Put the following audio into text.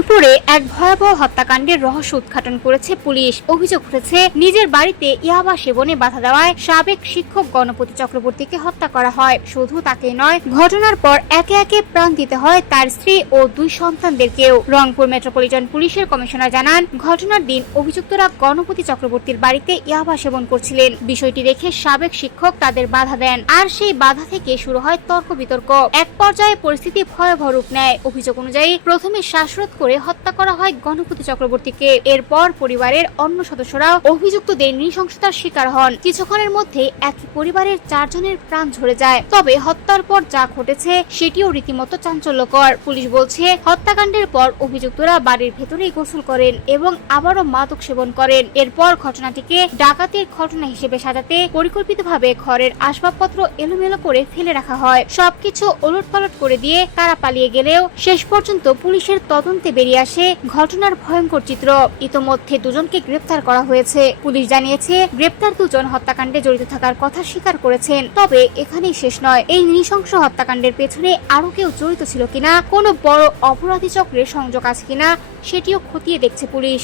রংপুরে এক ভয়াবহ হত্যাকাণ্ডের রহস্য উদ্ঘাটন করেছে পুলিশ। অভিযোগ উঠেছে, নিজের বাড়িতে ইয়াবা সেবনে বাধা দেওয়ায় সাবেক শিক্ষক গণপতি চক্রবর্তীকে হত্যা করা হয়। শুধু তাকেই নয়, ঘটনার পর একে একে প্রাণ দিতে হয় তার স্ত্রী ও 2 সন্তানদেরকেও। রংপুর মেট্রোপলিটন পুলিশের কমিশনার জানান, ঘটনার দিন অভিযুক্তরা গণপতি চক্রবর্তীর বাড়িতে ইয়াবা সেবন করছিলেন। বিষয়টি দেখে সাবেক শিক্ষক তাদের বাধা দেন, আর সেই বাধা থেকে শুরু হয় তর্ক বিতর্ক। এক পর্যায়ে পরিস্থিতি ভয়াবহ রূপ নেয়। অভিযোগ অনুযায়ী প্রথমে শ্বাসরোধ করে হত্যা করা হয় গণপতি চক্রবর্তীকে। এরপর পরিবারের অন্য সদস্যরাও অভিযুক্তদের নৃশংসতার শিকার হন। কিছুক্ষণের মধ্যে একই পরিবারের 4 জনের প্রাণ ঝরে যায়। তবে হত্যার পর যা ঘটেছে সেটিও রীতিমতো চাঞ্চল্যকর। পুলিশ বলছে, হত্যাকাণ্ডের পর অভিযুক্তরা বাড়ির ভেতরেই গোসল করেন এবং আবারও মাদক সেবন করেন। এরপর ঘটনাটিকে ডাকাতির ঘটনা হিসেবে সাজাতে পরিকল্পিতভাবে ঘরের আসবাবপত্র এলোমেলো করে ফেলে রাখা হয়। সবকিছু ওলটপালট করে দিয়ে তারা পালিয়ে গেলেও শেষ পর্যন্ত পুলিশের তদন্তে বেরিয়ে আসে ঘটনার ভয়ঙ্কর চিত্র। ইতোমধ্যে 2 জনকে গ্রেপ্তার করা হয়েছে। পুলিশ জানিয়েছে, গ্রেপ্তার 2 জন হত্যাকাণ্ডে জড়িত থাকার কথা স্বীকার করেছেন। তবে এখানেই শেষ নয়, এই নৃশংস হত্যাকাণ্ডের পেছনে আরো কেউ জড়িত ছিল কিনা, কোনো বড় অপরাধী চক্রের সংযোগ আছে কিনা সেটিও খতিয়ে দেখছে পুলিশ।